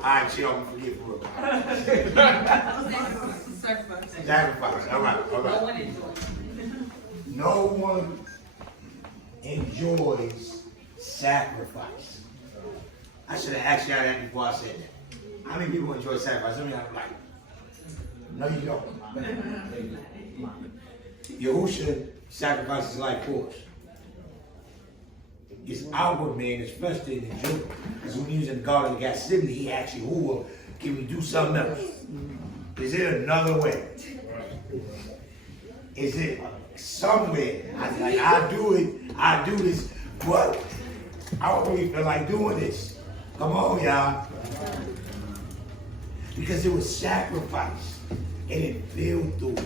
Alright, chill, I'm gonna forget for real. Sacrifice. Sacrifice, alright. No one enjoys. No one enjoys sacrifice. I should have asked y'all that before I said that. How many people enjoy sacrifice? Some of y'all are like, no, you don't. Yahusha sacrifices his life for us. It's outward man that's frustrated and joy. Because when he was in the Garden of Gethsemane, he asked Yahuwah, can we do something else? Is there another way? Is it somewhere? I do this, but I don't really feel like doing this. Come on, y'all. Because it was sacrifice. And it filled through.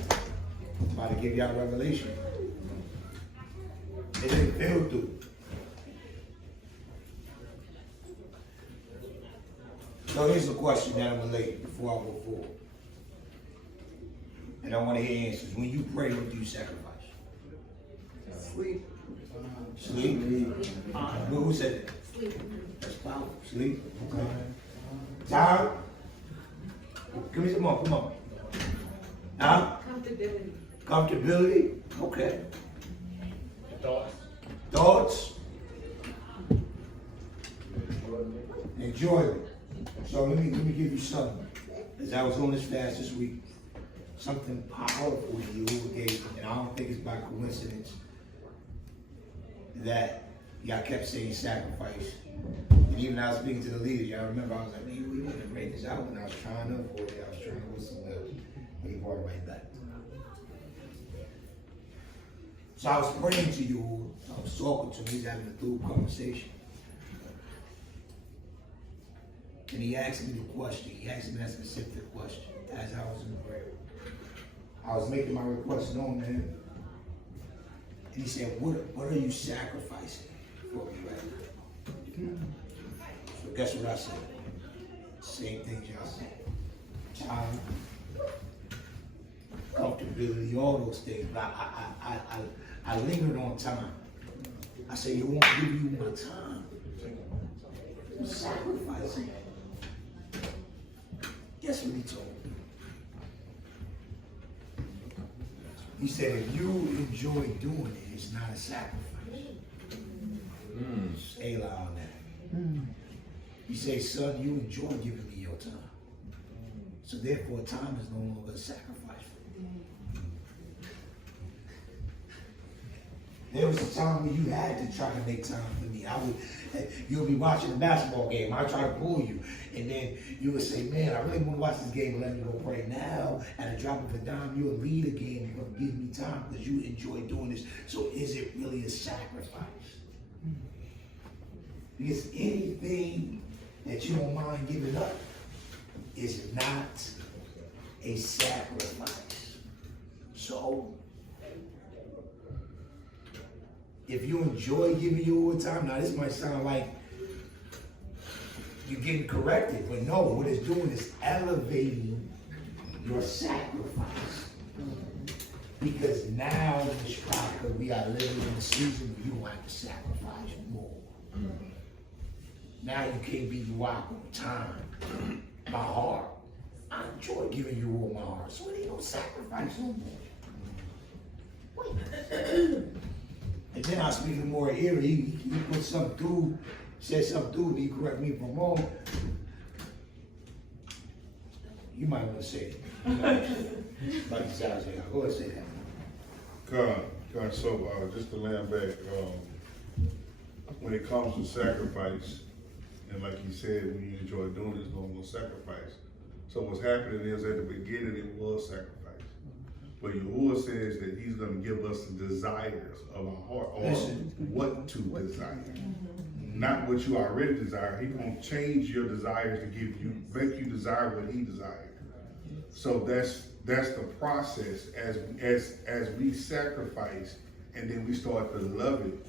I'm about to give y'all a revelation. It didn't feel through. So here's a question that I'm going to lay before I go forward. And I want to hear answers. When you pray, what do you sacrifice? Sleep. Sleep? Who said that? Sleep. That's powerful. Sleep? Okay. Time? Give me some more. Come on. Huh? Comfortability. Comfortability? Okay. Thoughts. Thoughts? Enjoyment. So let me give you something. As I was on this fast this week, something powerful you gave me, and I don't think it's by coincidence that y'all kept saying sacrifice. And even I was speaking to the leaders, y'all remember I was like, man, we need to break this out, and I was trying to avoid it, I was trying to listen to it, but he brought it right back. So I was praying to you, I was talking to him, he's having a through conversation. And he asked me the question. He asked me that specific question as I was in prayer. I was making my request known to him. And he said, what are you sacrificing for me right now? So guess what I said? Same things y'all said. Time, comfortability, all those things. But I lingered on time. I said, you won't give you my time. I'm sacrificing. Guess what he told me? He said, if you enjoy doing it, it's not a sacrifice. Selah on that. He said, son, you enjoy giving me your time. So therefore, time is no longer a sacrifice for you. There was a time when you had to try to make time for me. You'll be watching a basketball game. I try to pull you. And then you would say, man, I really want to watch this game and let me go pray. Now, at a drop of a dime, you'll lead a game. You're going to give me time because you enjoy doing this. So is it really a sacrifice? Because anything that you don't mind giving up is not a sacrifice. So, if you enjoy giving you your time, now this might sound like you're getting corrected, but no, what it's doing is elevating your sacrifice. Because now, Mr. we are living in a season where you don't have to sacrifice more. Now you can't be walk on time. My heart. I enjoy giving you all my heart. So it ain't no sacrifice no more. Wait. And then I was speaking more eerie. He put something through, said something through, and he correct me if I'm wrong. You might want to say it. Like the size here. Go ahead and say that. God, so just to land back, when it comes to sacrifice, and like you said, when you enjoy doing it, it's no more sacrifice. So what's happening is at the beginning it was sacrifice. But Yahuwah says that he's going to give us the desires of our heart, or what to desire. Not what you already desire. He's going to change your desires to make you desire what he desired. So that's the process as we sacrifice and then we start to love it.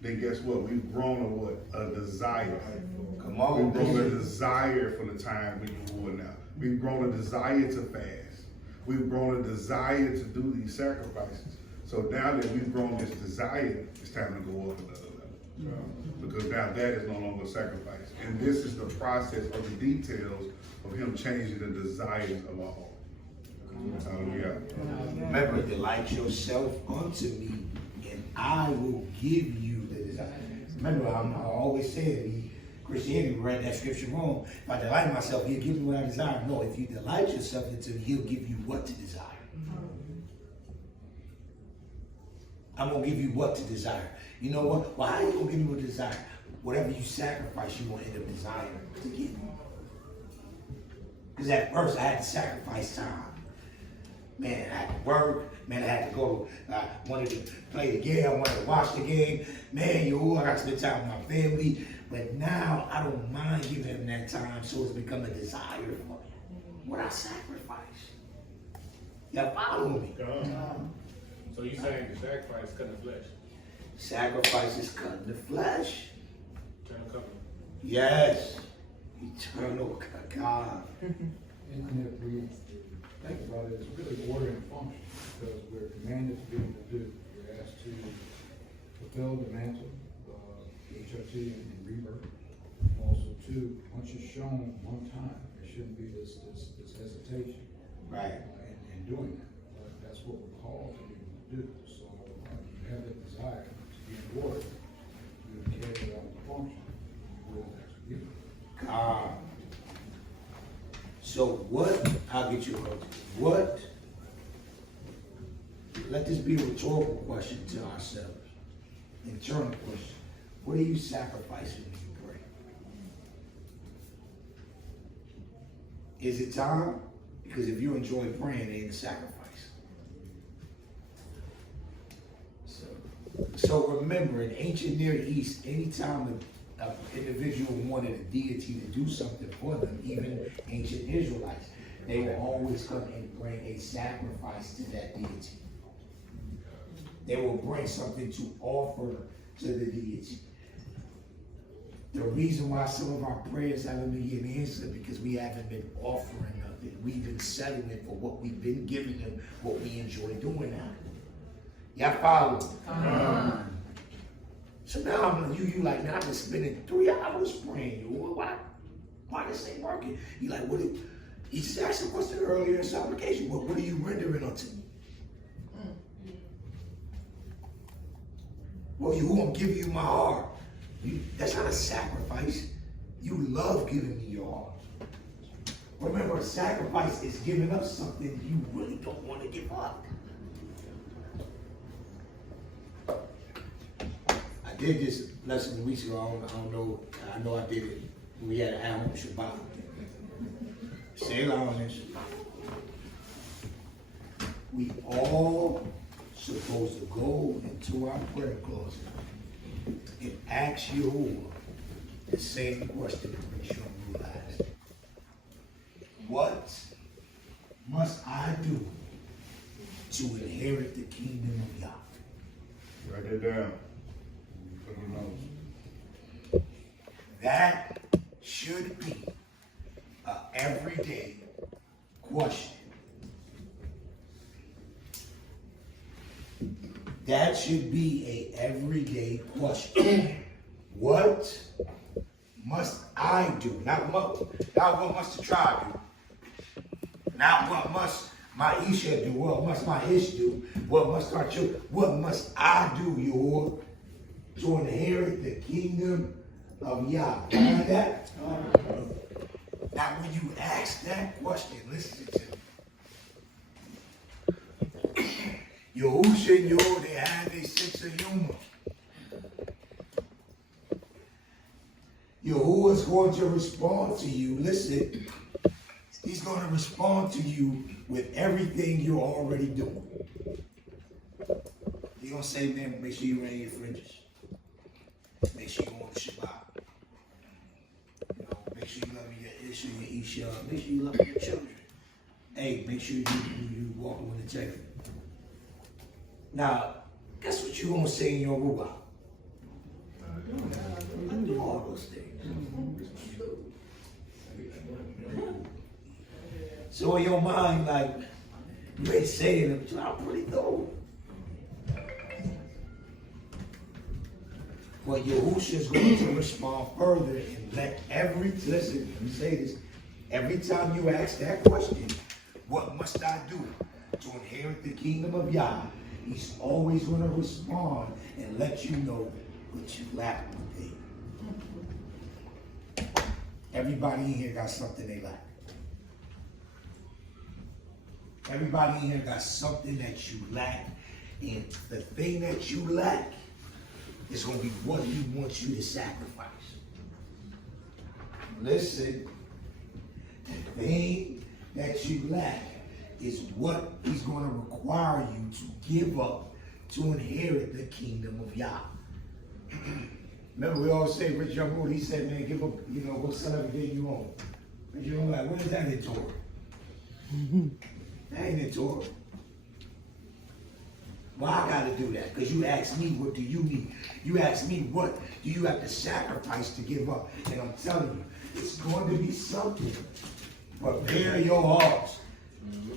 Then guess what? We've grown a desire. Come on. We've grown a desire for the time with Yahuwah now. We've grown a desire to fast. We've grown a desire to do these sacrifices. So now that we've grown this desire, it's time to go up another level. Because now that is no longer sacrifice. And this is the process of the details of him changing the desires of our heart. Hallelujah. Remember, delight yourself unto me, and I will give you the desire. Remember, I always say Christianity read that scripture wrong. If I delight myself, he'll give me what I desire. No, if you delight yourself into me, he'll give you what to desire. I'm going to give you what to desire. You know what? Well, how are you going to give me what to desire? Whatever you sacrifice, you're going to end up desiring to give me. Because at first, I had to sacrifice time. Man, I had to work. Man, I had to go. I wanted to play the game. I wanted to watch the game. Man, I got to spend time with my family. But now, I don't mind giving them that time, so it's become a desire for me. What I sacrifice. Y'all follow me? So you saying the sacrifice cutting the flesh? Sacrifice is cutting the flesh. Eternal covenant. Yes. Eternal God. And if we think about it, it's really order and function, because we're commanded to be able to do. We're asked to fulfill the mantle, HRT and rebirth. Also, too, once you're shown one time, there shouldn't be this hesitation Right. in doing that. But that's what we're called to be able to do. So you have that desire to be in order, to carry out the function, will actually give it. God. So what, I'll get you what, let this be a rhetorical question to ourselves. Internal question. What are you sacrificing when you pray? Is it time? Because if you enjoy praying, it ain't a sacrifice. So remember, in ancient Near East, anytime an individual wanted a deity to do something for them, even ancient Israelites, they will always come and bring a sacrifice to that deity. They will bring something to offer to the deity. The reason why some of our prayers haven't been getting answered because we haven't been offering nothing. We've been settling for what we've been giving them, what we enjoy doing now. Y'all follow? So now you like, man, I've been spending 3 hours praying. Why this ain't working? You like, what? He just asked a question earlier in supplication. What are you rendering unto me? Well, who I'm giving you my heart. That's not a sacrifice. You love giving me your heart. Remember, a sacrifice is giving up something you really don't want to give up. I did this less than weeks ago. I don't know. I know I did it. We had an Al Shabbat. Say on this. We all supposed to go into our prayer closet and ask Yahuwah the same question that Rishon asked. What must I do to inherit the kingdom of Yah? Write that down. Put it in notes. That should be an everyday question. That should be a everyday question. What must I do? Not what must the tribe do. Not what must my Isha do. What must my Ish do? What must our children? What must I do, Yahuwah, to inherit the kingdom of Yah? Find that? Now, when you ask that question, listen to me. Yahusha and Yahuwah, they have a sense of humor. Yahuwah's going to respond to you. Listen, he's going to respond to you with everything you're already doing. He's going to say, man, make sure you wearing your fringes. Make sure you go on Shabbat. You know, make sure you love your Isha, your Isha. Make sure you love your children. Hey, make sure you walk with integrity. Now, guess what you're going to say in your Ruach? I do all those things. So in your mind, like, you ain't saying it, I'm pretty dope. But Yahusha is going to respond further and listen, let me say this, every time you ask that question, what must I do to inherit the kingdom of Yah? He's always going to respond and let you know what you lack one thing. Everybody in here got something they lack. Everybody in here got something that you lack, and the thing that you lack is going to be what he wants you to sacrifice. Listen, the thing that you lack is what he's going to require you to give up to inherit the kingdom of Yah. Remember, we always say, Rich Young Ruler, he said, man, give up, go sell everything you own. Rich Young Ruler, what is that in Torah? That ain't in Torah. Well, I got to do that because you asked me, what do you need? You asked me, what do you have to sacrifice to give up? And I'm telling you, it's going to be something. Prepare your hearts.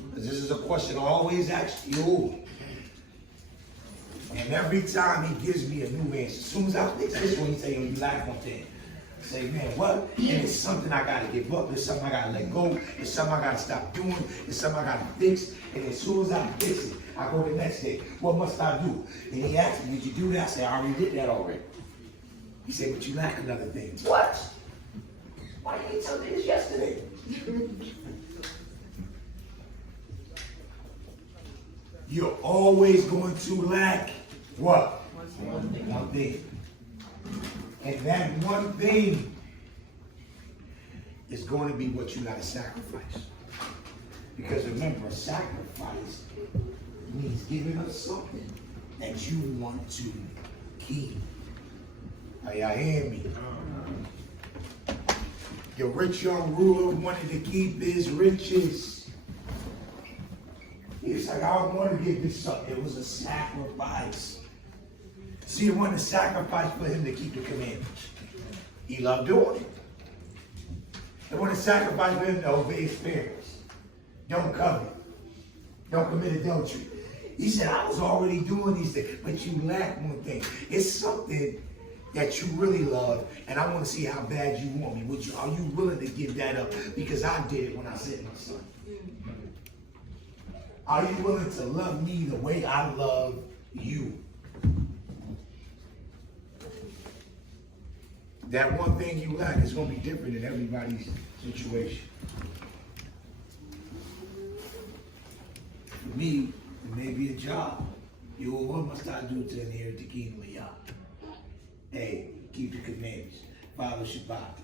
Because this is a question I always ask you. And every time he gives me a new answer, as soon as I fix this one, he say, you lack one thing. I say, man, what? And it's something I got to give up. There's something I got to let go. There's something I got to stop doing. There's something I got to fix. And as soon as I fix it, I go the next day. What must I do? And he asked me, did you do that? I said, I already did that already. He said, but you lack another thing. What? Why you didn't tell me this yesterday? You're always going to lack what? One thing. And that one thing is going to be what you got to sacrifice. Because remember, a sacrifice means giving up something that you want to keep. Are y'all hearing me? The rich young ruler wanted to keep his riches. He was like, I want to give this up. It was a sacrifice. See, it wasn't a sacrifice for him to keep the commandments. He loved doing it. It wasn't a sacrifice for him to obey his parents. Don't covet. Don't commit adultery. He said, I was already doing these things, but you lack one thing. It's something that you really love, and I want to see how bad you want me. Are you willing to give that up? Because I did it when I sent my son. Are you willing to love me the way I love you? That one thing you lack is going to be different in everybody's situation. For me, it may be a job. What must I do to inherit the kingdom of Yah? Hey, keep the commandments, follow Shabbat,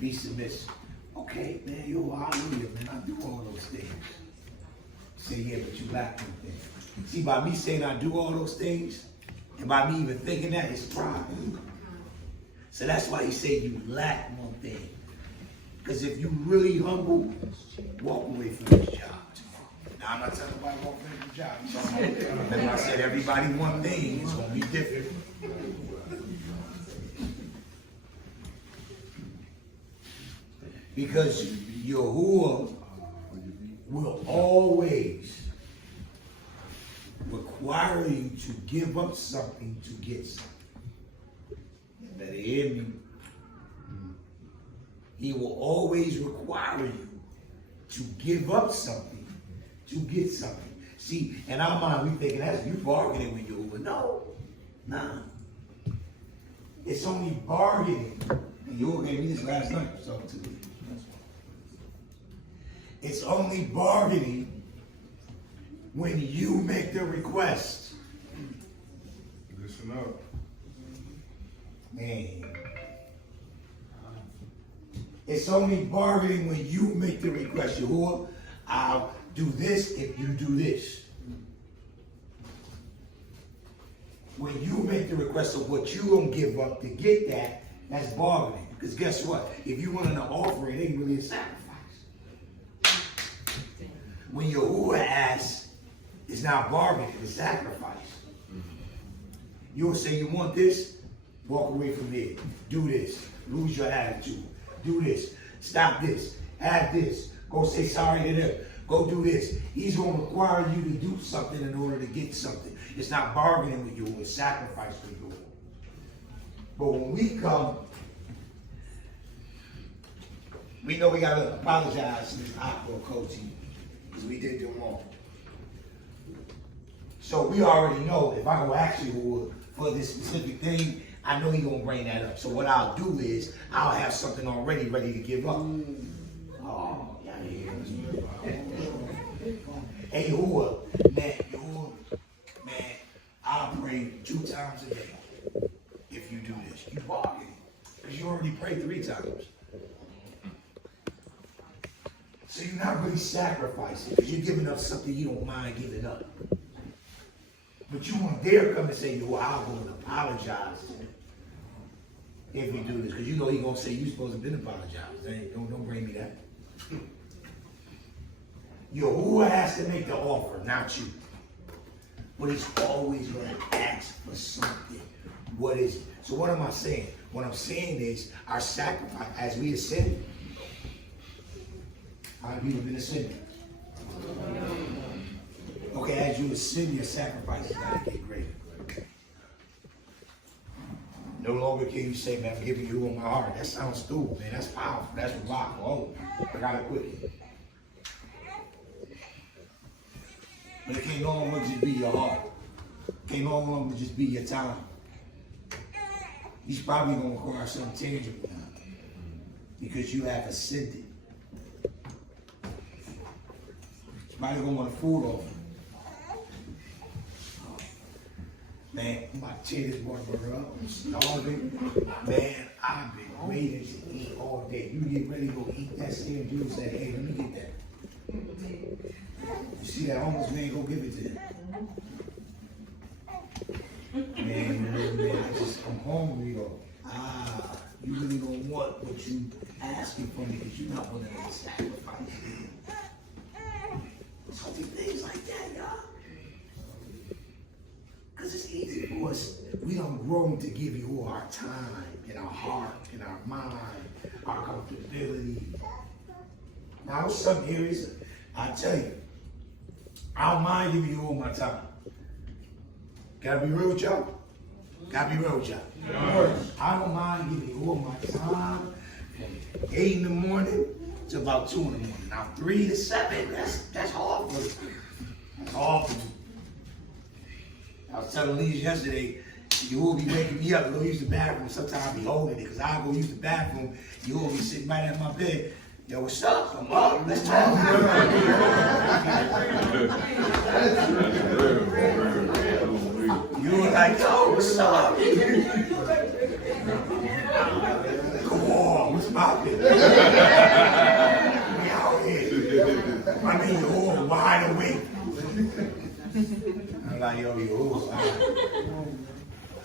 be submissive. Okay, man, hallelujah, man, I do all those things. Say, yeah, but you lack one thing. See, by me saying I do all those things, and by me even thinking that, it's pride. So that's why he said you lack one thing. Because if you really humble, walk away from this job tomorrow. Now, I'm not telling nobody walk away from the job. Because I said everybody one thing, it's going to be different. Because Yahuwah will always require you to give up something to get something. You better hear me. He will always require you to give up something to get something. See, in our mind, we thinking that's you bargaining with Yahuwah. No, nah. It's only bargaining. And Yahuwah gave me this last night. I was talking to you. It's only bargaining when you make the request. Listen up. Man. It's only bargaining when you make the request. Yahuwah, I'll do this if you do this. When you make the request of what you're going to give up to get that, that's bargaining. Because guess what? If you want an offering, it ain't really a sacrifice. When Yahuwah asks, it's not bargaining, it's sacrifice. You'll say you want this, walk away from there. Do this. Lose your attitude. Do this. Stop this. Have this. Go say sorry to them. Go do this. He's going to require you to do something in order to get something. It's not bargaining with you, it's sacrifice with you. But when we come, we know we gotta apologize to this Aqua coaching, because we did them wrong. So we already know if I go ask you for this specific thing, I know he gonna bring that up. So what I'll do is, I'll have something already ready to give up. Oh, yeah, Hey, Yahuwah, man, I'll pray 2 times a day if you do this. You bargain, because you already prayed 3 times. So you're not really sacrificing, because you're giving up something you don't mind giving up. But you won't dare come and say, yo, I'll go and apologize if you do this, because you know he's going to say you're supposed to have been apologized. Hey, don't bring me that. Yahuwah has to make the offer, not you. But he's always going to ask for something. What is it? So what am I saying? What I'm saying is our sacrifice, as we ascend, how many people have been ascending? Okay, as you ascend, your sacrifice is got to get greater. No longer can you say, man, I'm giving you all my heart. That sounds stupid, man. That's powerful. That's remarkable. Oh, I got to quit it. But it can't no longer just be your heart. It can't no longer just be your time. He's probably going to require something tangible now. Because you have ascended. He's probably going to want a food offer. Man, my tears Whataburger up. I'm starving. Man, I've been waiting to eat all day. You get ready to go eat that same dude say, hey, let me get that. You see that homeless man, go give it to him. Man, I'm hungry though. You really don't want what you asking for me because you're not willing to sacrifice it. So things like that, y'all. Because it's easy for us. We don't grow to give you all our time, and our heart, and our mind, our comfortability. Now, some areas, I tell you, I don't mind giving you all my time. Gotta be real with y'all. Gotta be real with y'all. I don't mind giving you all my time from 8 in the morning to about 2 in the morning. Now 3 to 7, that's hard for me. That's hard for me. I was telling Lise yesterday, you will be waking me up to go use the bathroom. Sometimes I'll be holding it because I'll go use the bathroom. You will be sitting right at my bed. Yo, what's up? I'm up. Let's talk. You were like, yo, what's up? Come on, what's poppin'? We out here. I mean, you're all wide awake. I'm like, yo,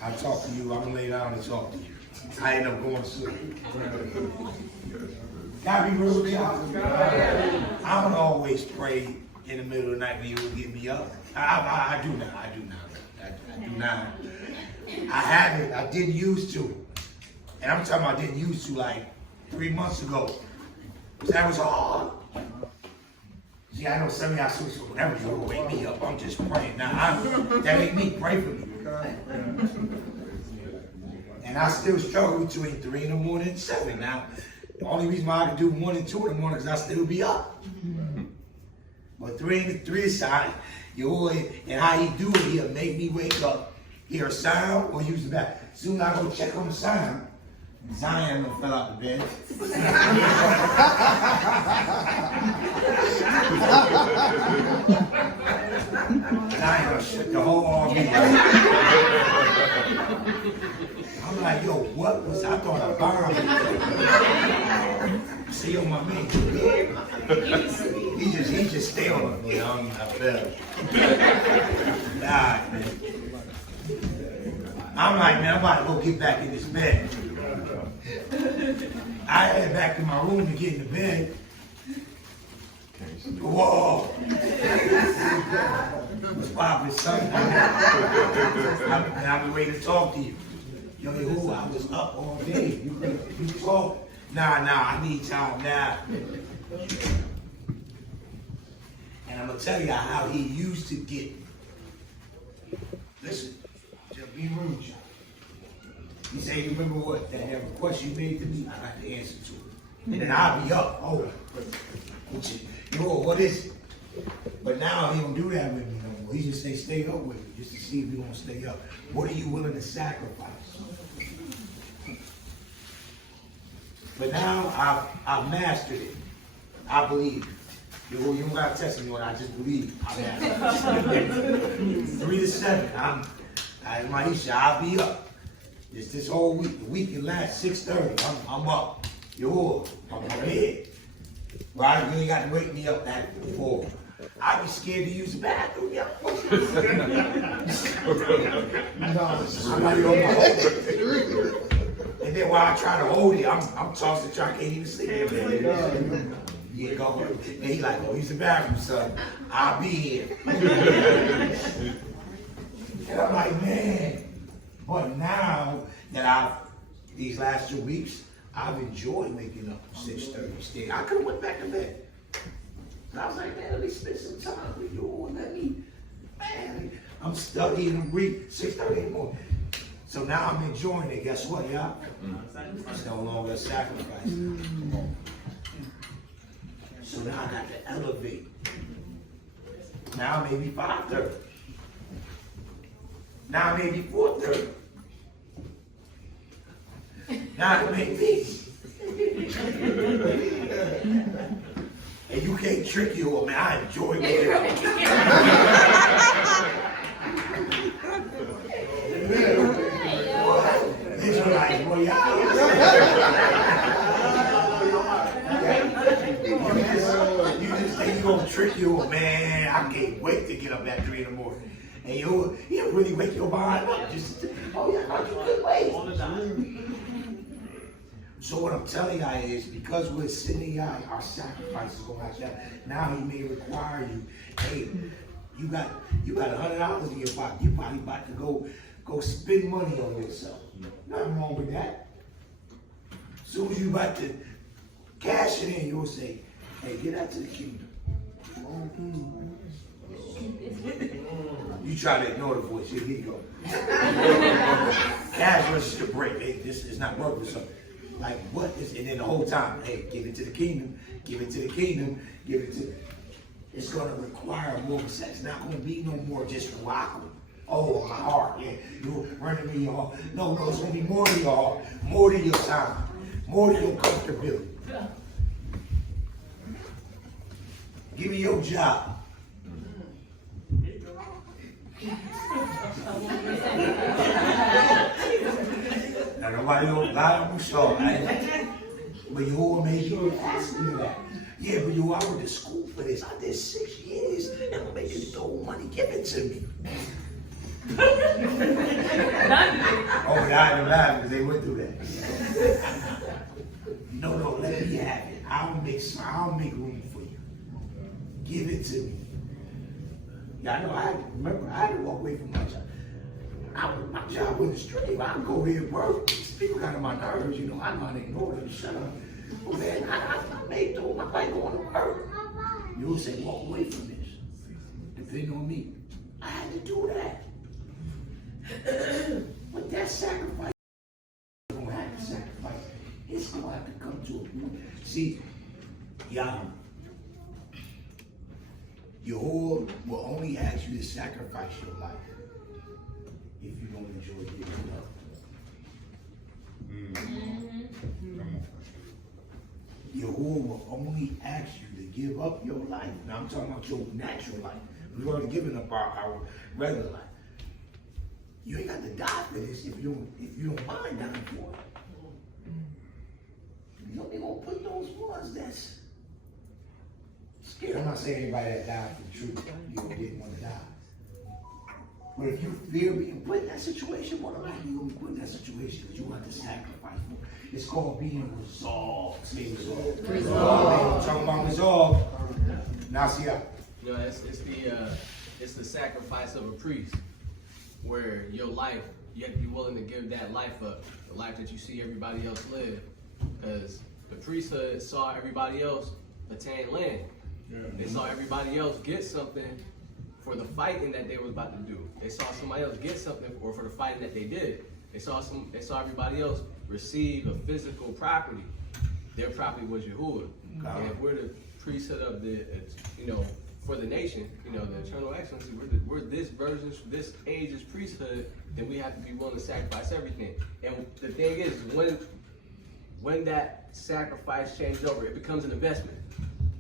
I talk to you, I'm gonna lay down and talk to you. I end up going to sleep. Gotta be real with y'all. I don't always pray in the middle of the night when you will get me up. I do now. I haven't, I didn't used to. And I'm talking about I didn't used to like 3 months ago. That was hard. See, I know some of y'all switch whenever you wake me up, I'm just praying. Now, that ain't me, pray for me. And I still struggle between 3 in the morning and 7. Now, the only reason why I can do 1 and 2 in the morning is I still be up. But 3 aside, you always, and how he do it, he'll make me wake up, hear a sound, or use the back. Soon I go check on the sound, Zion done fell out the bed. Zion done shut the whole RV. I'm like, yo, what was I thought I burned. See, yo, my man, he just stay on me. I fell. Nah, man. I'm like, man, I'm about to go get back in this bed. I head back to my room to get in the bed. Whoa! What's poppin', son? I've been waiting to talk to you. Yo, who? I was up all day. You talk? Nah, I need time now. And I'm gonna tell you how he used to get. Listen, just be rude, y'all. He said, you remember what, that request you made to me? I got the answer to it. And then I'll be up, what is it? But now he don't do that with me no more. He just say, stay up with me, just to see if you gonna stay up. What are you willing to sacrifice? But now I've mastered it. I believe. You don't gotta test me on it, I just believe. I mastered it. 3 to 7, Maisha, I'll be up. This whole week, the week can last 6:30. I'm up. I'm here. Right? You ain't got to wake me up at 4. I be scared to use the bathroom. I'm not even on my own. And then while I try to hold it, I'm tossing, can't even sleep. Yeah, go. And he like, oh, use the bathroom, son. I'll be here. And I'm like, man. But now that these last 2 weeks, I've enjoyed waking up at 6:30 still. I could have went back to bed. But I was like, man, let me spend some time with you and let me, man, I'm studying and reading 6:30 in the morning. So now I'm enjoying it. Guess what, y'all? It's no longer a sacrifice. So now I got to elevate. Now maybe 5:30. Now maybe 4:30. Now it may be. And you can't trick you, man. I enjoy it. This one like, boy, you just think you gonna trick you, man. I can't wait to get up at 3 in the morning. And he'll really wake your behind up. Just, oh yeah, you could wait. So what I'm telling y'all is, because we're sitting y'all, our sacrifice is going like that. Now he may require you, hey, you got $100 in your pocket. You probably about to go spend money on yourself. Nothing wrong with that. As soon as you about to cash it in, you'll say, hey, get out to the kingdom. You try to ignore the voice. Here you go. Cash register break. Hey, this is not working. So, like, what is? And then the whole time, hey, give it to the kingdom. Give it to the kingdom. Give it to. It's gonna require more sex. It's not gonna be no more just rocking. Oh, my heart, yeah. You're running me your heart. No, it's gonna be more than your heart, more than your time, more than your comfortability. Give me your job. Now nobody don't lie on me, so but you maybe asking me that. Yeah, but you, I went to school for this. I did 6 years, and I'm making no money. Give it to me. Oh, but I had to laugh because they went through that. No, let me have it. I'll make room for you. Give it to me. Yeah, I know. I had to walk away from my job. My job was extreme. I go there and work. People got on my nerves, you know. I know I didn't know them. Shut up. But man, I made though. My life going to work. You would say, walk away from this. Depending on me. I had to do that. But that sacrifice, you're going to have to sacrifice. It's going to have to come to a point. See, y'all, Yahuwah will only ask you to sacrifice your life if you don't enjoy giving it up. Yahuwah will only ask you to give up your life. Now I'm talking about your natural life. We've already given up our regular life. You ain't got to die for this if you don't mind dying for it. You only gonna put those ones that's scared. I'm not saying anybody that died for the truth, you didn't want to die. But if you fear being put in that situation, what about you gonna be put in that situation because you want to sacrifice for? It's called being resolved. Say resolved. Resolved. Talking about resolve. Now see how. You know, it's the sacrifice of a priest, where your life, you have to be willing to give that life up, the life that you see everybody else live. Because the priesthood saw everybody else attain land. Yeah. They saw everybody else get something for the fighting that they was about to do. They saw somebody else get something or for the fighting that they did. They saw everybody else receive a physical property. Their property was Yahuwah. And if we're the priesthood of the, for the nation, the eternal excellency, we're this version, this age's priesthood, then we have to be willing to sacrifice everything. And the thing is, when that sacrifice changes over, it becomes an investment.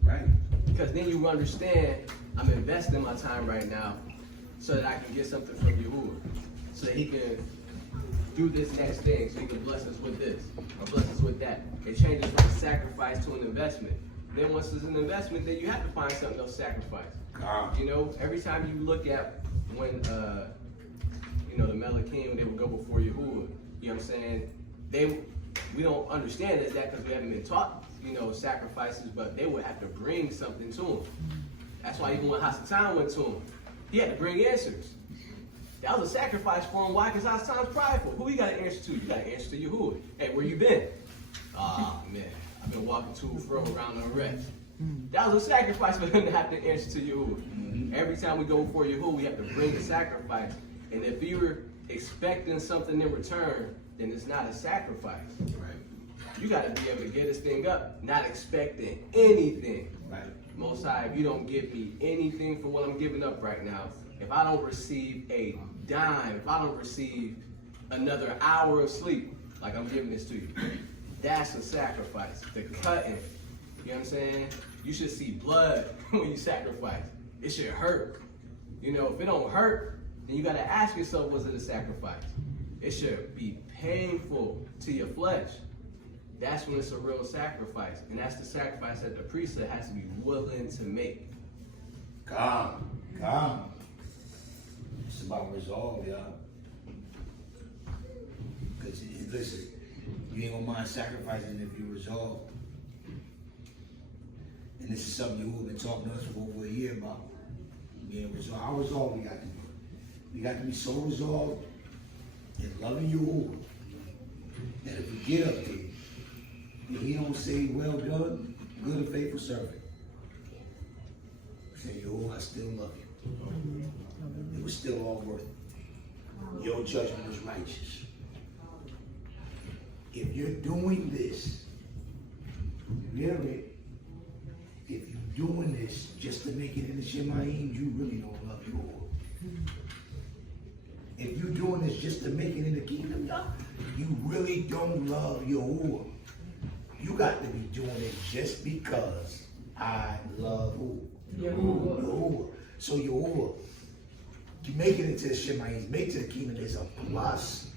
Right. Because then you understand, I'm investing my time right now so that I can get something from Yahuwah. So that he can do this next thing, so he can bless us with this, or bless us with that. It changes from a sacrifice to an investment. Then once it's an investment, then you have to find something else to sacrifice. Every time you look at when, the Melachim, they would go before Yahuwah, you know what I'm saying? We don't understand that because we haven't been taught, sacrifices, but they would have to bring something to him. That's why even when Hasatan went to him, he had to bring answers. That was a sacrifice for him. Why? Because Hasatan's prideful. Who you got to answer to? You got to answer to Yahuwah. Hey, where you been? Man, I've been walking to and fro around the rest. That was a sacrifice for him to have to answer to Yahuwah. Every time we go before Yahuwah, we have to bring a sacrifice. And if you're expecting something in return, then it's not a sacrifice. Right. You got to be able to get this thing up, not expecting anything. Right. Most High, if you don't give me anything for what I'm giving up right now, if I don't receive a dime, if I don't receive another hour of sleep, like I'm giving this to you, that's a sacrifice. The cutting, you know what I'm saying? You should see blood when you sacrifice. It should hurt. If it don't hurt, then you got to ask yourself, was it a sacrifice? It should be painful to your flesh. That's when it's a real sacrifice. And that's the sacrifice that the priesthood has to be willing to make. Calm. It's about resolve, y'all. Because, listen, you ain't gonna mind sacrificing if you resolve. And this is something you've been talking to us for over a year about. Being resolved. How resolved we got to be? We got to be so resolved in loving Yahuwah that if we get up there, and he don't say, well done, good and faithful servant. Say, Yahuwah, I still love you. It was still all worth it. Your judgment is righteous. If you're doing this, reiterate, if you're doing this just to make it in the Shemayim, you really don't love Yahuwah. If you're doing this just to make it in the kingdom, you really don't love Yahuwah. You got to be doing it just because I love who? Yahuwah. So Yahuwah, you make it into the Shemayim, make it to the kingdom, there's a plus.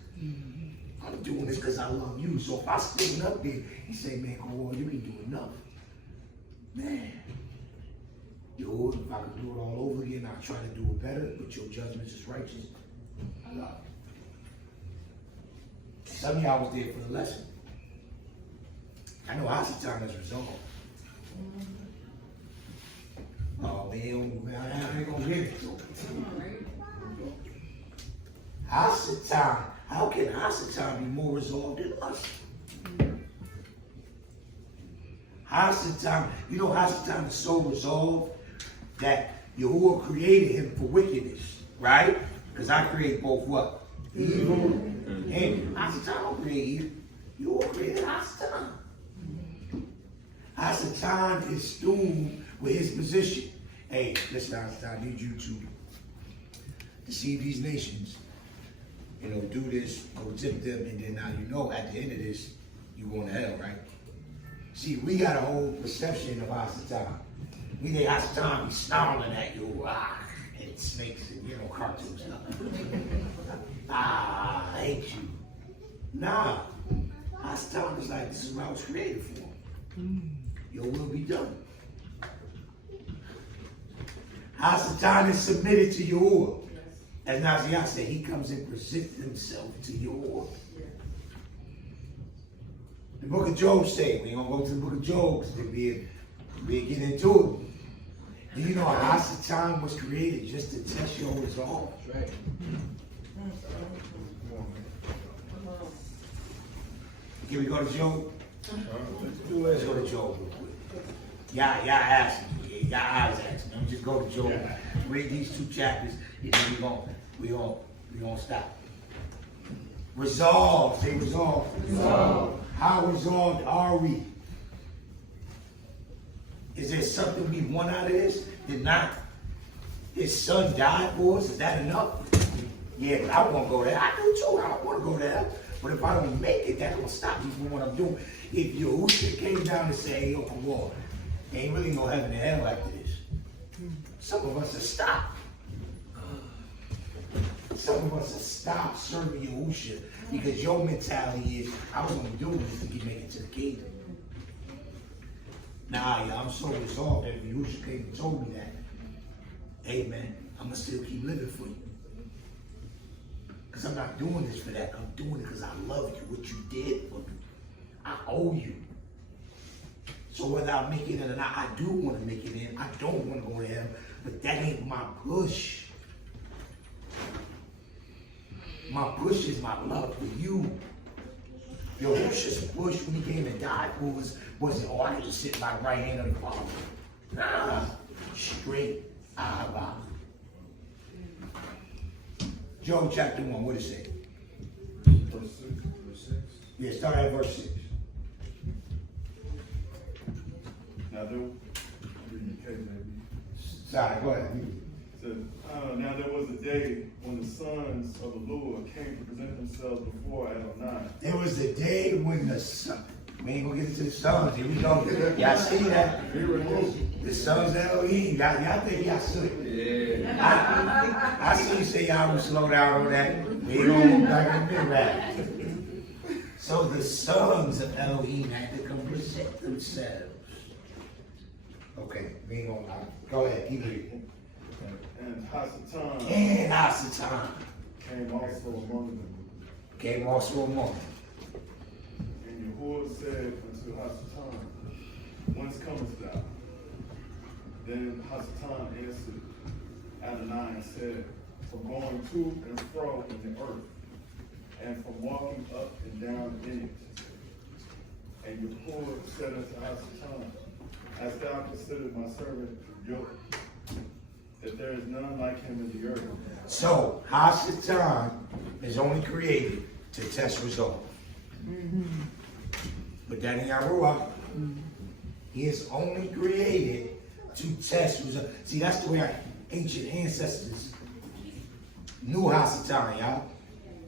I'm doing this because I love you. So if I stand up there and say, man, come on, you ain't doing enough. Man, Yahuwah, if I could do it all over again, I'll try to do it better, but your judgment is righteous. I love it. Some of y'all was there for the lesson. I know Hasatan is resolved. Oh, man, I ain't gonna give it to him. Hasatan, how can Hasatan be more resolved than us? Hasatan, Hasatan is so resolved that Yahuwah created him for wickedness, right? Because I create both what? Evil and Hasatan don't create evil. Yahuwah created Hasatan. Hasatan is stewed with his position. Hey, listen, Hasatan, I need you to deceive these nations. Do this, go tip them, and then now at the end of this, you going to hell, right? See, we got a whole perception of Hasatan. We think Hasatan be snarling at you, and snakes and cartoon stuff. I hate you. Nah, Hasatan is like, this is what I was created for. Your will be done. Hasatan is submitted to Yahuwah. As Naziah said, he comes and presents himself to Yahuwah. The book of Job says, we ain't gonna go to the book of Job because we'll get into it. Do you know Hasatan was created just to test your resolve? That's right. Can we go to Job? Let's go to Job real quick. Y'all asking me. Y'all eyes asking me. Just go to Job. Read these 2 chapters, and then we gonna stop. Resolved. Say resolved. Resolved. How resolved are we? Is there something we want out of this? Did not his son die for us? Is that enough? Yeah, but I won't go there. I do too. I don't want to go there. But if I don't make it, that's gonna stop me from what I'm doing. If Yahushua came down and said, hey, open war, ain't really no heaven and hell after this. Some of us have stopped. Some of us have stopped serving Yahushua because your mentality is, I was gonna do this to get make it to the kingdom. Nah, yeah, I'm so resolved that if Yahushua came and told me that, hey man, I'm gonna still keep living for you. Because I'm not doing this for that. I'm doing it because I love you. What you did for me, I owe you. So whether I make it in or not, I do want to make it in. I don't want to go to heaven, but that ain't my push. My push is my love for you. Yahushua's push when he came and died for us wasn't, oh, I need to sit by the right hand of the Father. Nah, straight Abba. Job chapter 1, what does it say? Verse 6. Yeah, start at verse 6. Now there, Reading the KJV. Sorry, go ahead. said, now there was a day when the sons of the Lord came to present themselves before Adonai. There was the day when the sun, we ain't gonna get into the sons, here we go. Y'all see that? The sons of Elohim, y'all think y'all slick. Yeah. I see you say y'all will slow down on that. We don't like a bit rap. So the sons of Elohim had to come present themselves. Okay, we ain't gonna lie. Go ahead, keep reading. And Hasatan And Hasatan came also among them. came also among them. And Yahuwah said unto Hasatan, Whence comest thou? Then Hasatan answered Adonai and said, From going to and fro in the earth, and from walking up and down in it. And Yahuwah said unto Hasatan, Hast thou considered my servant Job, that there is none like him in the earth? So Hasatan is only created to test resolve. But that in Yahuwah, he is only created to test resolve. See, that's the way our ancient ancestors knew Hasatan, y'all.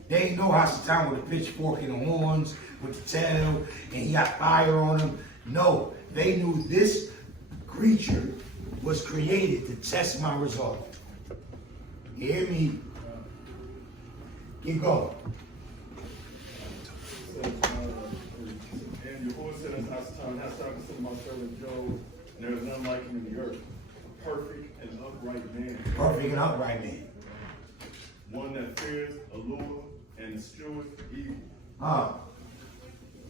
They ain't know Hasatan with a pitchfork and the horns, with the tail, and he got fire on him. No, they knew this creature was created to test my resolve. You hear me? Keep going. And Yahuwah said unto Hasatan, Hast thou considered my servant Job, and there is none like him in the earth, a perfect and upright man, Perfect and upright man. one that fears allure and escheweth evil.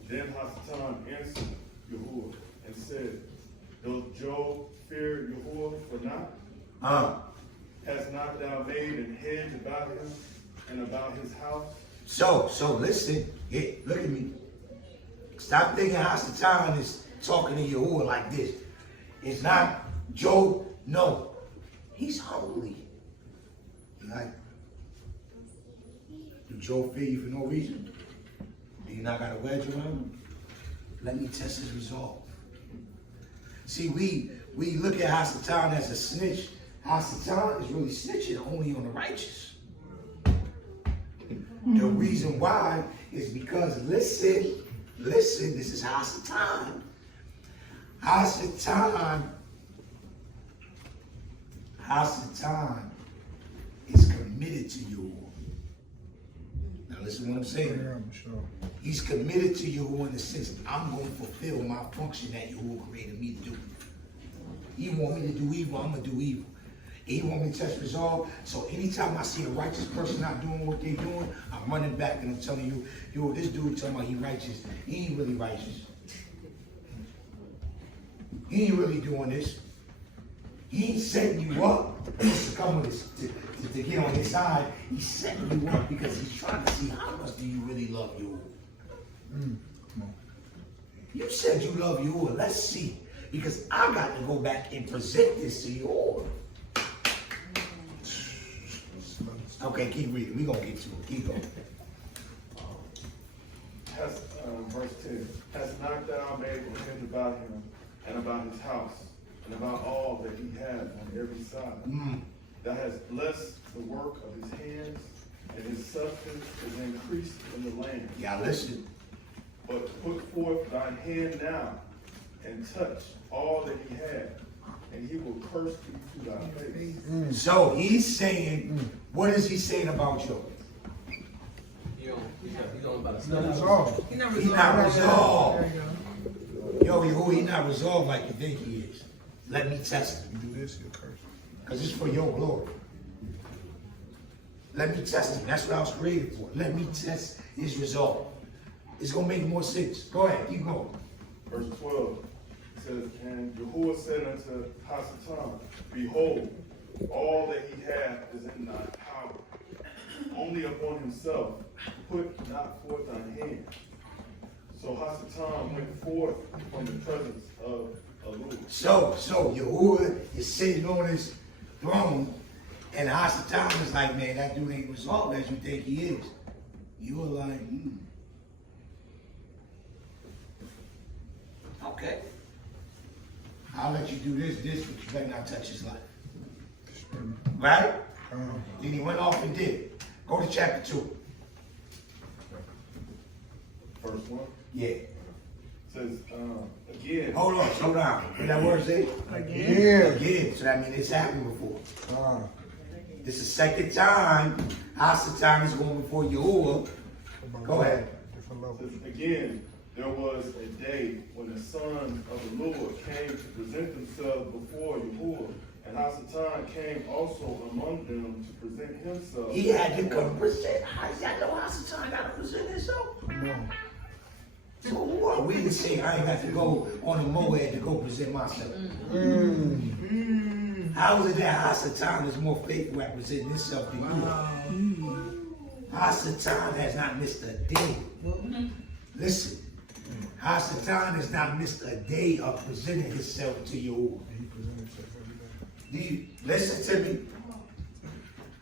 Then Hasatan answered Yahuwah and said, Does Job fear Yahuwah for naught? Hast not thou made an hedge about him and about his house? So listen, look at me. Stop thinking Hasatan is talking to Yahuwah like this. It's not Job, no. He's holy. Like, do Job fear you for no reason? Do you not got a wedge around him? Let me test his resolve. See, we look at Hasatan as a snitch. Hasatan is really snitching only on the righteous. The reason why is because, listen, this is Hasatan. Hasatan is committed to you. Now listen to what I'm saying. He's committed to you in the sense I'm going to fulfill my function that you created me to do. He want me to do evil, I'm going to do evil. He want me to test resolve. So anytime I see a righteous person not doing what they're doing, I'm running back and I'm telling you, yo, this dude talking about he righteous. He ain't really righteous. He ain't really doing this. He ain't setting you up just to come with his, to get on his side. He's setting you up because he's trying to see how much do you really love you. You said you love you. Let's see. Because I got to go back and present this to you. Okay, keep reading. We're going to get to it. Keep going. verse 10, has not thou made a hedge about him and about his house and about all that he hath on every side? Thou hast blessed the work of his hands, and his substance is increased in the land. Yeah, listen. But put forth thine hand now, and touch all that he had, and he will curse thee to thy face. So he's saying, what is he saying about Job? You don't about to That's study. all. He never He's not resolved. There you go. Yo, he not resolved like you think he is. Let me test him. You do this, you'll curse. Because it's for your glory. Let me test him. That's what I was created for. Let me test his resolve. It's going to make more sense. Go ahead, keep going. Verse 12 says, and Yahuwah said unto Hasatan, behold, all that he hath is in thy power. Only upon himself put not forth thine hand. So Hasatan went forth from the presence of Elul. So Yahuwah is sitting on his throne, and Hasatan is like, man, that dude ain't resolved as you think he is. You're like, okay. I'll let you do this, but you better not touch his life. Right? Then he went off and did it. Go to chapter 2. Verse 1 Yeah. says, again, Hold on, slow down. What that word say? Again? Again. So that means it's happened before. This is the second time Hasatan is going before Yahuwah. Go ahead. says, again, there was a day when the sons of the Lord came to present themselves before Yahuwah, and Hasatan came also among them to present himself. He had to come present. I know Hasatan got to present himself. No. So who are we to say I ain't got to go on the Moed to go present myself? How is it that Hasatan is more faithful at presenting himself than you? Hasatan has not missed a day. Listen, Hasatan has not missed a day of presenting himself to you. Do you listen to me?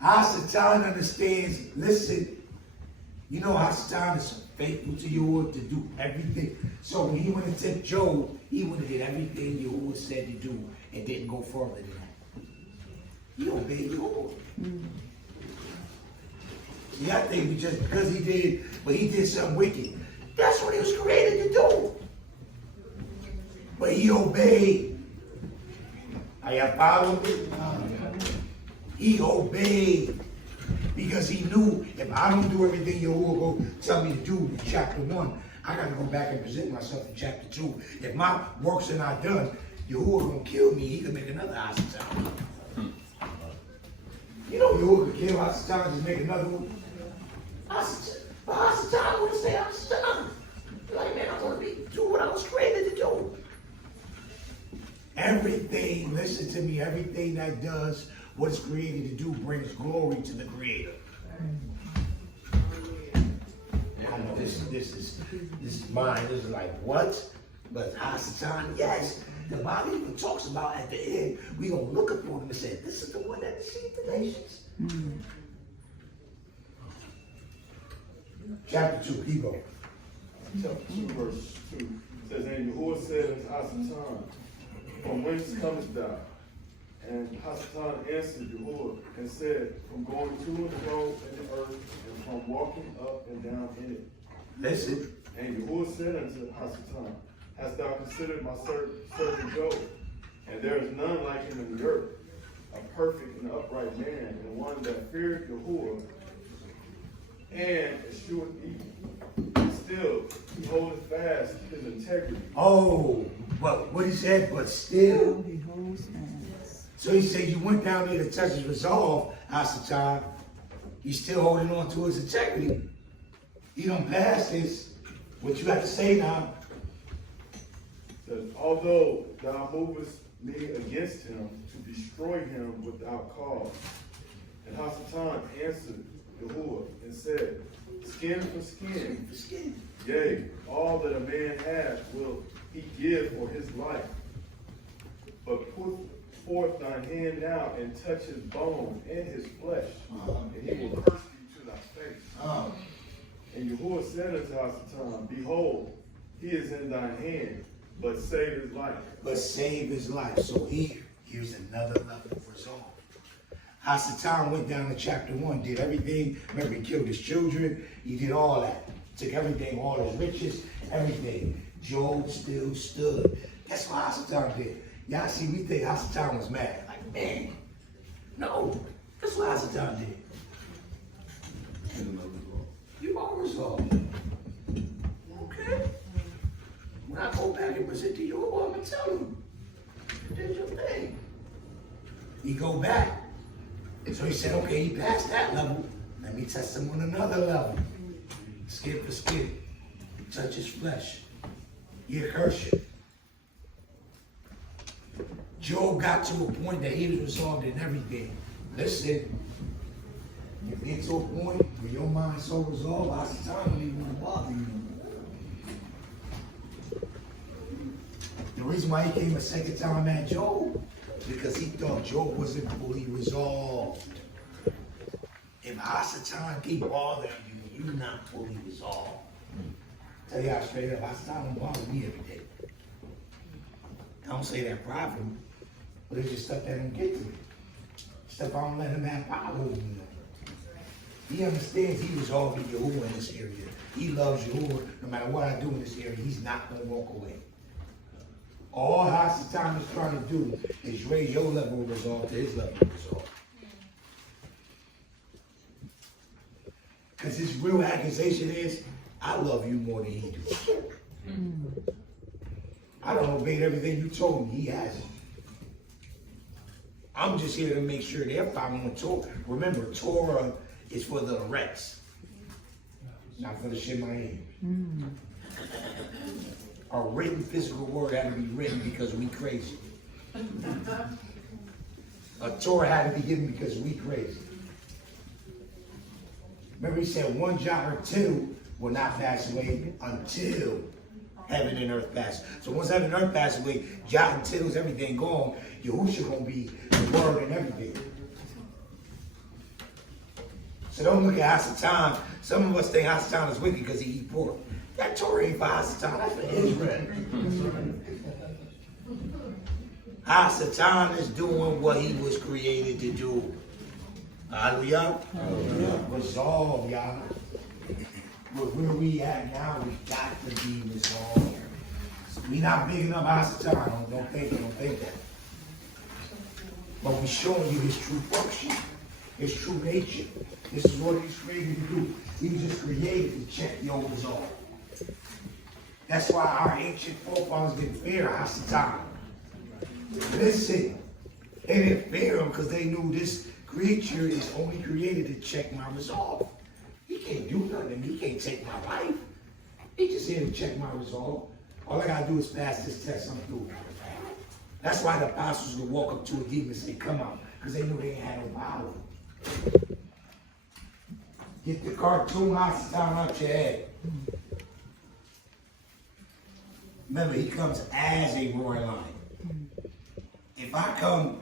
Hasatan understands, listen, you know Hasatan is faithful to Yahuwah to do everything. So when he went and took Job, he would have did everything Yahuwah said to do and didn't go further than that. He obeyed Yahuwah. See, I think we just, because he did, but he did something wicked. That's what he was created to do. But he obeyed. Are you following me? He obeyed. Because he knew if I don't do everything Yahuwah go tell me to do in chapter 1, I got to go back and present myself in chapter 2. If my works are not done, Yahuwah gonna kill me. He can make another Hasatan. You know Yahuwah could kill Hasatan and make another one. But Hasatan would say Hasatan. Like, man, I want to do what I was created to do. Everything, listen to me, everything that does what it's created to do brings glory to the Creator. I know this is mine. This is like what? But Hasatan, yes. The Bible even talks about at the end, we gonna look upon him and say, this is the one that deceived the nations. Chapter 2, keep going. Chapter 2, verse 2 says, and Yahuwah said unto Hasatan, from whence comest thou? And Hasatan answered Yahuwah and said, from going to and fro in the earth, and from walking up and down in it. Listen. And Yahuwah said unto Hasatan, hast thou considered my servant Job? And there is none like him in the earth, a perfect and upright man, and one that feareth Yahuwah, and escheweth evil. Still, he holdeth fast his integrity. Oh, but what he said, but still. So he said, you went down there to touch his resolve, Hasatan. He's still holding on to his integrity. You don't pass this. What you have to say now? Says, although thou movest me against him to destroy him without cause. And Hasatan answered Yahuwah and said, skin for skin, For skin. yea, all that a man hath will he give for his life. But put forth thine hand now and touch his bone and his flesh, and he will curse thee to thy face. And Yahuwah said unto Hasatan, Behold, he is in thine hand, but save his life. But save his life. So here's another level of resolve. Hasatan went down to chapter 1, did everything. Remember, he killed his children. He did all that. Took everything, all his riches, everything. Job still stood. That's what Hasatan did. Y'all see, we think Hasatan was mad. Like, man, no. That's what Hasatan did. You are resolved. Okay. When I go back and present to you, I'm going to tell him. Did your thing. He go back. So he said, okay, he passed that level. Let me test him on another level. Skin for skin. Touch his flesh. He curse you. Job got to a point that he was resolved in everything. Listen, you get to a point where your mind's so resolved, Hasatan don't even want to bother you. The reason why he came a second time at Job, because he thought Job wasn't fully resolved. If Hasatan keep bothering you, you're not fully resolved. Tell y'all straight up, Hasatan don't bother me every day. I don't say that privately, but it's just stuff that don't get to me. Stuff I don't let him have power over me. He understands he resolved in Yahuwah in this area. He loves Yahuwah. No matter what I do in this area, he's not going to walk away. All Hasatan is trying to do is raise your level of resolve to his level of resolve. Because his real accusation is, I love you more than he do. I don't obey everything you told me. He hasn't. I'm just here to make sure they're following Torah. Remember, Torah is for the Rex, not for the Shemayim. A written physical word had to be written because we crazy. A Torah had to be given because we crazy. Remember he said 1 jot or 2 will not pass away until heaven and earth pass. So once heaven and earth pass away, jot and tittles, everything gone, Yahushua gonna be the word and everything. So don't look at Hasatan. Some of us think Hasatan is wicked because he eat pork. That Torah ain't for Hasatan, that's for Israel. Hasatan is doing what he was created to do. Hallelujah. Resolve, y'all. Where we at now, we got to be resolved. We not big enough Hasatan. Don't think that. But we showing you his true function, his true nature. This is what he's created to do. He was just created to check your resolve. That's why our ancient forefathers didn't fear Hasatan. Listen, they didn't fear him because they knew this creature is only created to check my resolve. He can't do nothing. He can't take my life. He just here to check my resolve. All I gotta do is pass this test. I'm through. That's why the apostles would walk up to a demon and say, "Come out," because they knew they ain't had no power. Get the cartoon Hasatan out your head. Remember, he comes as a roaring lion. If I come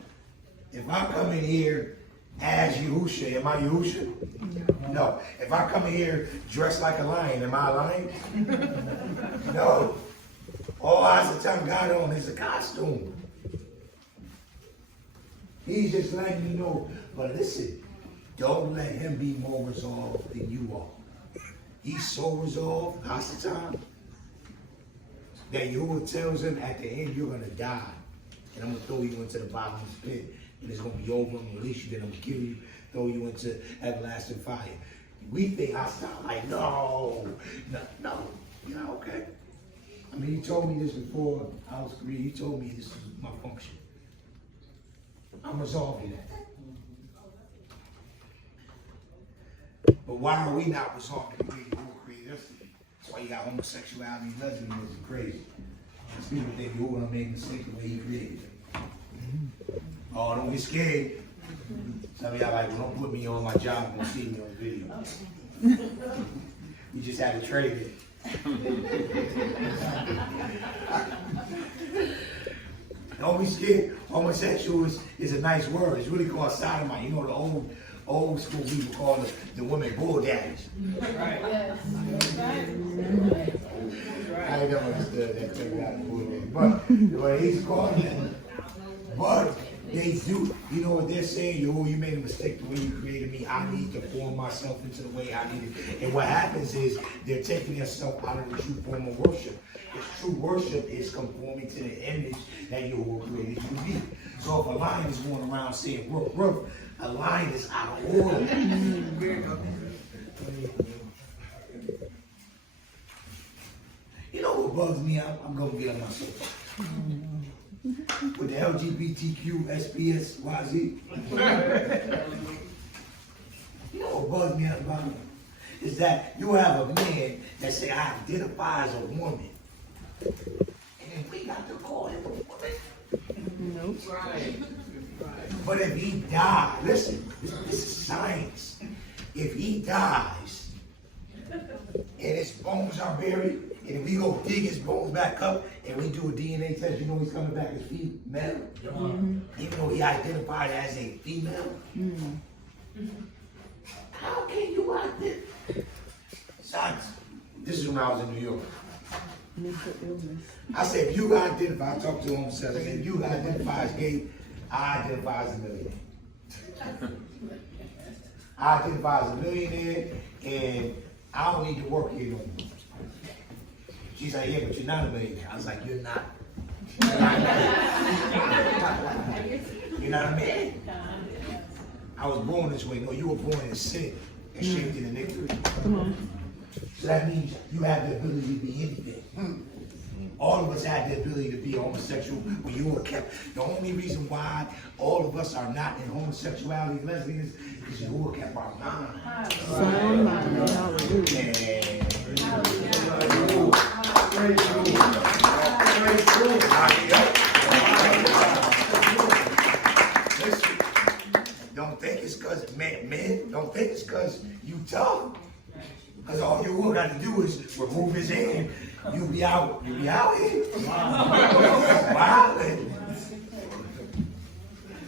in here as Yahushua, am I Yahushua? No. If I come in here dressed like a lion, am I a lion? No. All Hasatan got on is a costume. He's just letting you know. But listen, don't let him be more resolved than you are. He's so resolved, Hasatan, that Yahuwah tells him at the end you're going to die. And I'm going to throw you into the bottomless pit. And it's going to be over. I'm going to release you. Then I'm going to kill you. Throw you into everlasting fire. We think Hasatan like, no. You know, okay. I mean, he told me this before I was created. He told me this is my function. I'm resolving that. But why are we not resolving the way Yahuwah created us? That's why you got homosexuality, lesbianism, crazy. Because people think Yahuwah made a mistake the way he created it. Oh, don't get scared. Some of y'all like, well, don't put me on my job and see me on video. You just had to trade it. Don't be scared. Homosexual is a nice word. It's really called sodomite. You know, the old school people call the women bull daddies. I ain't never understood that thing about bull daddy. But he's calling it. But they do, you know what they're saying? You made a mistake the way you created me. I need to form myself into the way I need it. And what happens is they're taking themselves out of the true form of worship. Because true worship is conforming to the image that you created you to be. So if a lion is going around saying roof, roof, a lion is out of order. You know what bugs me out? I'm gonna get on my soapbox. With the LGBTQ, SPS, YZ. You know what bugs me out about it? Is that you have a man that say, I identify as a woman. And then we got to call him a woman. Nope. But if he dies, listen, this is science. If he dies, and his bones are buried, and we go dig his bones back up, and we do a DNA test, you know he's coming back as female? Even though he identified as a female? How can you identify? Science. This is when I was in New York. Mental illness. I said, if you identify, I talked to him, said, if you identify as gay, I identify as a millionaire. I identify as a millionaire, and I don't need to work here no more. She's like, yeah, but you're not a millionaire. I was like, you're not. You're not a man. You're not a man. I was born this way. No, you were born in sin and shaped in iniquity. Come on. So that means you have the ability to be anything. All of us had the ability to be homosexual when you were kept. The only reason why all of us are not in homosexuality and lesbians is you were kept our mind. Sound mind. Hallelujah. Listen, don't think it's because men, don't think it's because you tough. Because all you got to do is remove his hand. You be out here. Wow.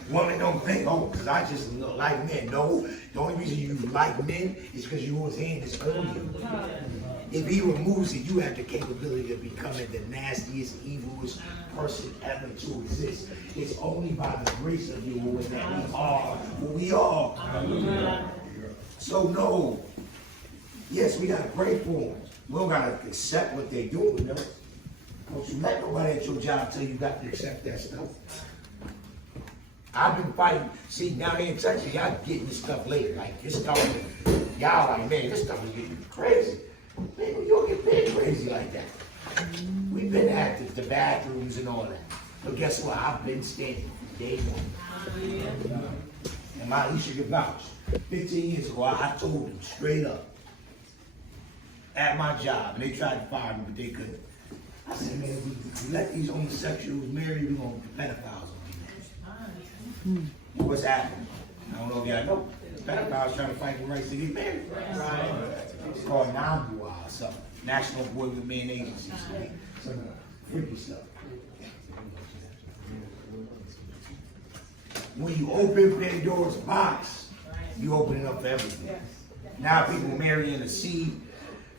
Women don't think, oh, because I just like men. No, the only reason you like men is because your hand is on you. If he removes it, you have the capability of becoming the nastiest, evilest person ever to exist. It's only by the grace of you that we are who we are. So no. Yes, we gotta pray for them. We don't gotta accept what they're doing, though. Don't you let nobody at your job tell you got to accept that stuff. I've been fighting. See, down here in Texas, y'all getting this stuff later. Like, this stuff, y'all like, man, this stuff is getting crazy. Man, New York get big crazy like that. We've been active, the bathrooms and all that. But guess what? I've been standing from day one. And my Alicia could vouch. 15 years ago, I told them straight up, at my job, and they tried to fire me, but they couldn't. I said, man, if we let these homosexuals marry, we're going to be pedophiles on these. What's happening? I don't know if y'all know. Pedophiles trying to fight the rights to get married. It's called NABUA or something. National Boy with Men Agency. Some freaky stuff. When you open Pandora's box, you open it up for everything. Now people marrying a seed.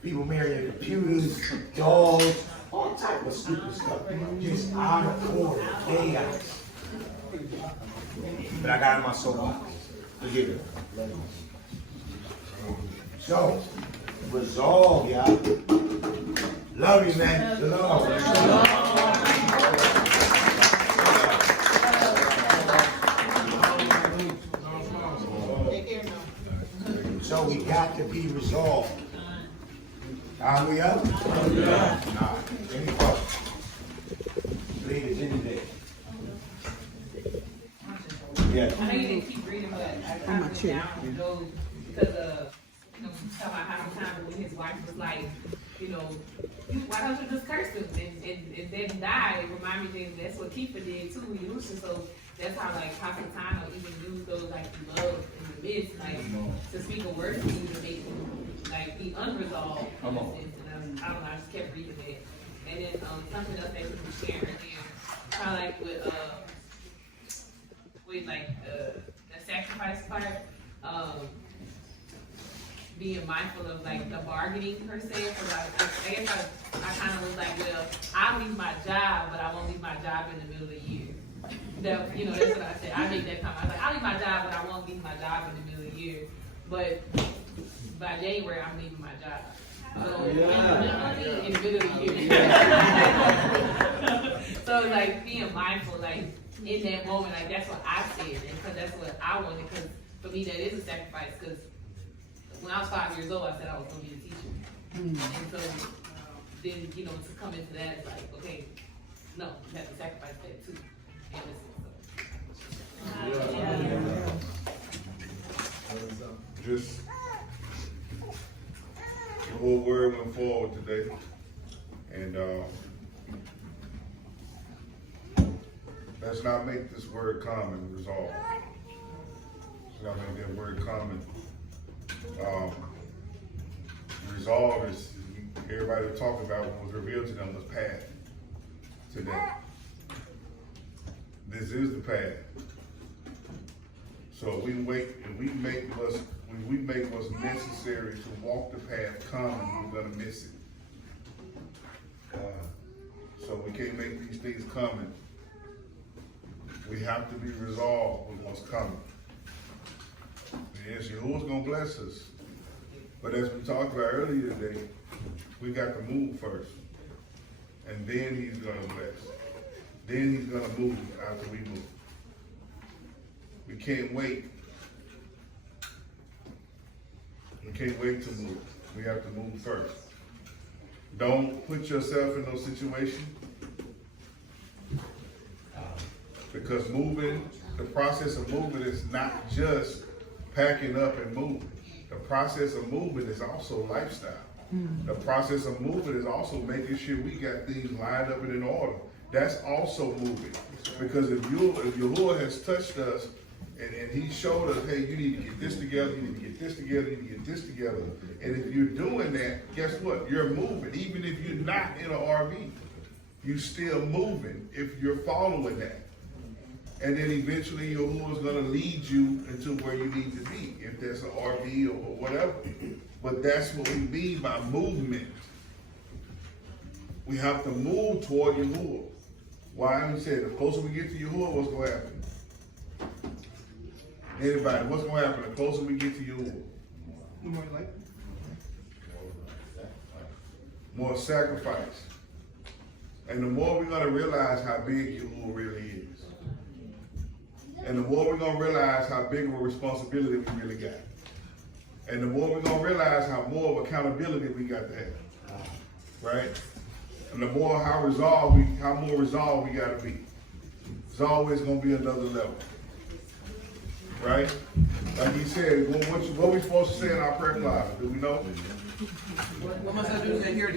People marrying computers, dogs, all type of stupid stuff. Just out of order, chaos. But I got in my soapbox. Forgive it. So, resolve, y'all. Love you, man. So we got to be resolved. Hallelujah. Hallelujah. Any questions? Please, any day. Yes. I know you didn't keep reading, but I kind of went down with those because you know, talking about how sometimes when his wife was like, you know, why don't you just curse him and then die? It reminded me that's what Kiefer did too with Lucian. So that's how like Pasatano even used those like love in the midst, like to speak a word to you to make him like be unresolved. Come on. And I don't know, I just kept reading it. And then something else that he was sharing there, kind of like with like the sacrifice part. being mindful of like the bargaining per se, because I guess I kind of was like, well, I'll leave my job, but I won't leave my job in the middle of the year. That, you know, that's what I said. I made that comment. I was like, I'll leave my job, but I won't leave my job in the middle of the year. But by January, I'm leaving my job. So in the middle of the year. So like being mindful, like in that moment, like that's what I said, and because that's what I wanted. Because for me, that is a sacrifice. Because when I was 5 years old, I said I was going to be a teacher, and so then you know to come into that, it's like okay, no, you have to sacrifice that too. Just the whole word went forward today, and let's not make this word common resolve. Let's not make that word common. Resolve is everybody talked about what was revealed to them was path today. This is the path. So we wait and we make what's necessary to walk the path common, we're gonna miss it. So we can't make these things common. We have to be resolved with what's coming. Yes, Yahuwah's gonna bless us. But as we talked about earlier today, we got to move first. And then he's gonna bless. Then he's gonna move after we move. We can't wait. We can't wait to move. We have to move first. Don't put yourself in those situations. Because moving, the process of moving is not just packing up and moving. The process of moving is also lifestyle. The process of moving is also making sure we got things lined up and in order. That's also moving. Because if Yahuwah has touched us and he showed us, hey, you need to get this together, you need to get this together, you need to get this together. And if you're doing that, guess what? You're moving. Even if you're not in an RV, you're still moving if you're following that. And then eventually Yahuwah is going to lead you into where you need to be, if there's an RV or whatever. But that's what we mean by movement. We have to move toward Yahuwah. Why? He said, the closer we get to Yahuwah, what's going to happen? Anybody, what's going to happen the closer we get to Yahuwah? More sacrifice. And the more we're going to realize how big Yahuwah really is. And the more we're going to realize how big of a responsibility we really got. And the more we're going to realize how more of accountability we got to have. Right? And the more how more resolved we got to be. It's always going to be another level. Right? Like he said, what we supposed to say in our prayer closet? Do we know? What must I do to hear